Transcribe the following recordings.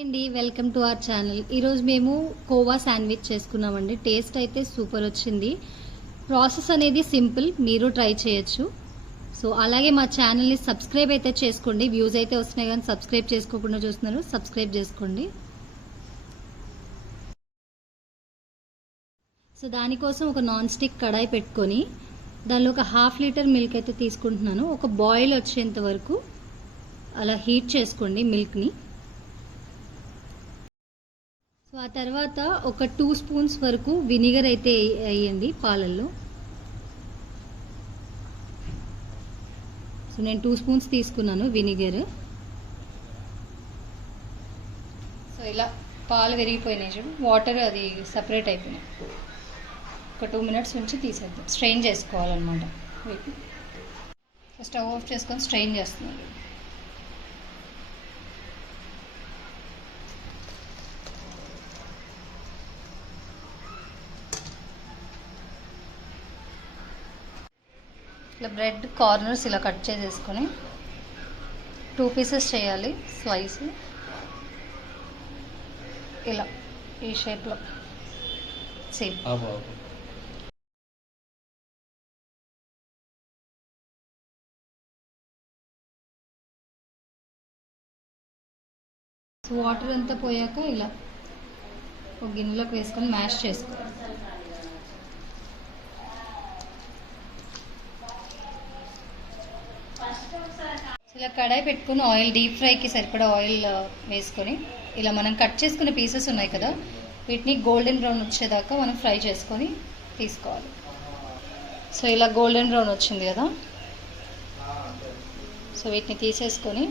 అండి, welcome to our channel. ఈరోజు మేము కోవా శాండ్విచ్ చేసుకున్నామండి. టేస్ట్ అయితే సూపర్ వచ్చింది. ప్రాసెస్ అనేది సింపుల్, మీరు ట్రై చేయొచ్చు. సో అలాగే మా ఛానల్ని సబ్స్క్రైబ్ అయితే చేసుకోండి. వ్యూస్ అయితే వస్తున్నాయి కానీ సబ్స్క్రైబ్ చేసుకోకుండా చూస్తున్నారు, సబ్స్క్రైబ్ చేసుకోండి. సో దానికోసం ఒక నాన్ స్టిక్ కడాయి పెట్టుకొని దానిలో ఒక 1/2 లీటర్ మిల్క్ అయితే తీసుకుంటున్నాను. ఒక బాయిల్ వచ్చేంత వరకు అలా హీట్ చేసుకోండి మిల్క్ని. సో ఆ తర్వాత ఒక 2 స్పూన్స్ వరకు వినిగర్ అయితే వేయండి పాలల్లో. సో నేను 2 స్పూన్స్ తీసుకున్నాను వినిగర్. సో ఇలా పాలు విరిగిపోయినాయి చూడు, వాటర్ అది సపరేట్ అయిపోయినాయి. ఒక 2 మినిట్స్ నుంచి తీసేద్దాం. స్ట్రెయిన్ చేసుకోవాలన్నమాట. స్టవ్ ఆఫ్ చేసుకొని స్ట్రెయిన్ చేస్తున్నాను. ఇలా బ్రెడ్ కార్నర్స్ ఇలా కట్ చేసేసుకొని 2 పీసెస్ చేయాలి. స్లైస్ ఇలా ఈ షేప్లో సేమ్. వాటర్ అంతా పోయాక ఇలా ఒక గిన్నెలోకి వేసుకొని మ్యాష్ చేసుకోవాలి. ఇలా కడాయి పెట్టుకుని ఆయిల్, డీప్ ఫ్రైకి సరిపడా ఆయిల్ వేసుకొని ఇలా మనం కట్ చేసుకునే పీసెస్ ఉన్నాయి కదా, వీటిని గోల్డెన్ బ్రౌన్ వచ్చేదాకా మనం ఫ్రై చేసుకొని తీసుకోవాలి. సో ఇలా గోల్డెన్ బ్రౌన్ వచ్చింది కదా, సో వీటిని తీసేసుకొని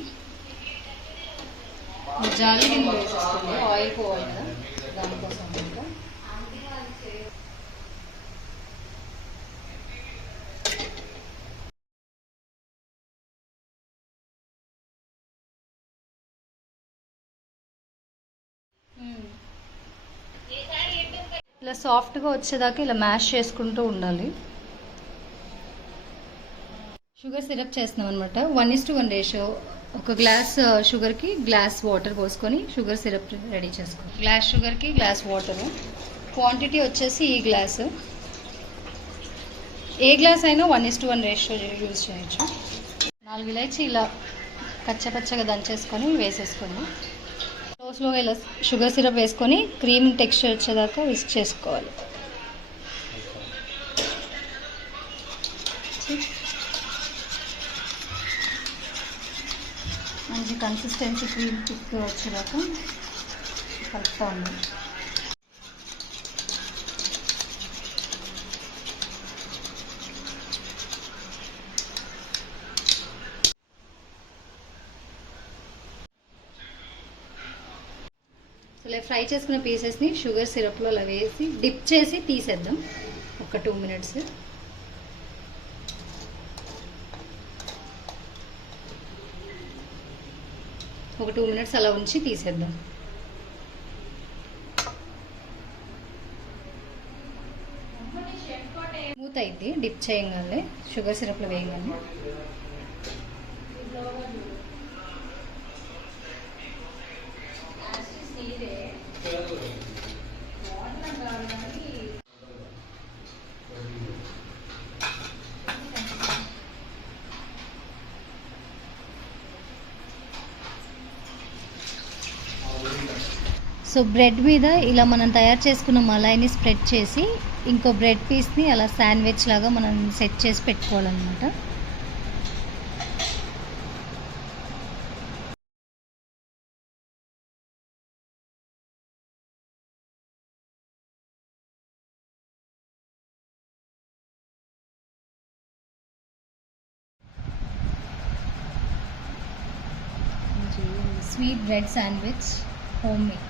జాలి గిన్నెలో వేసేసుకోండి. ఆయిల్ పోవాలి కదా, దానికోసం ఇంకా ఇలా సాఫ్ట్గా వచ్చేదాకా ఇలా మ్యాష్ చేసుకుంటూ ఉండాలి. షుగర్ సిరప్ చేస్తున్నాం అనమాట. 1:1 రేషియో. ఒక గ్లాస్ షుగర్కి గ్లాస్ వాటర్ పోసుకొని షుగర్ సిరప్ రెడీ చేసుకోవాలి. గ్లాస్ షుగర్కి గ్లాస్ వాటరు. క్వాంటిటీ వచ్చేసి ఈ గ్లాసు. ఏ గ్లాస్ అయినా 1:1 రేషియో యూజ్ చేయొచ్చు. 4 ఇలాచి ఇలా కచ్చపచ్చగా దంచేసుకొని వేసేసుకోండి. స్లోగా ఇలా షుగర్ సిరప్ వేసుకొని క్రీమ్ టెక్స్చర్ వచ్చేదాకా విస్క్ చేసుకోవాలి. మంచి కన్సిస్టెన్సీ క్రీమ్ థిక్ వచ్చేదాకా కలుపుతూ ఉంది. ఇలా ఫ్రై చేసుకున్న పీసెస్ని షుగర్ సిరప్లో అలా వేసి డిప్ చేసి తీసేద్దాం. ఒక 2 మినిట్స్. ఒక 2 మినిట్స్ అలా ఉంచి తీసేద్దాం. స్మూత్ అయితే డిప్ చేయగానే షుగర్ సిరప్లో వేయగానే. సో బ్రెడ్ మీద ఇలా మనం తయారు చేసుకున్న మలాయిని స్ప్రెడ్ చేసి ఇంకో బ్రెడ్ పీస్ని అలా శాండ్విచ్ లాగా మనం సెట్ చేసి పెట్టుకోవాలన్నమాట. Sweet bread sandwich home made.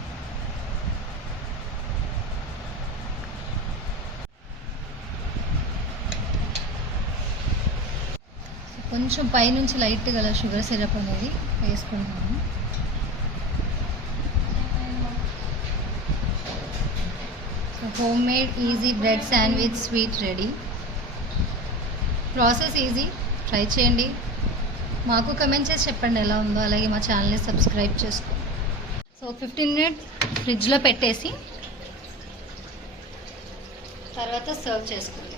కొంచెం పైనుంచి లైట్గా గల షుగర్ సిరప్ అనేది వేసుకుంటున్నాను. So home made easy bread sandwich sweet ready. Process easy, try చేయండి. మాకు కమెంట్ చేసి చెప్పండి ఎలా ఉందో. అలాగే మా ఛానల్ని సబ్స్క్రైబ్ చేసుకోండి. సో 15 మినిట్స్ ఫ్రిడ్జ్లో పెట్టేసి తర్వాత సర్వ్ చేసుకోండి.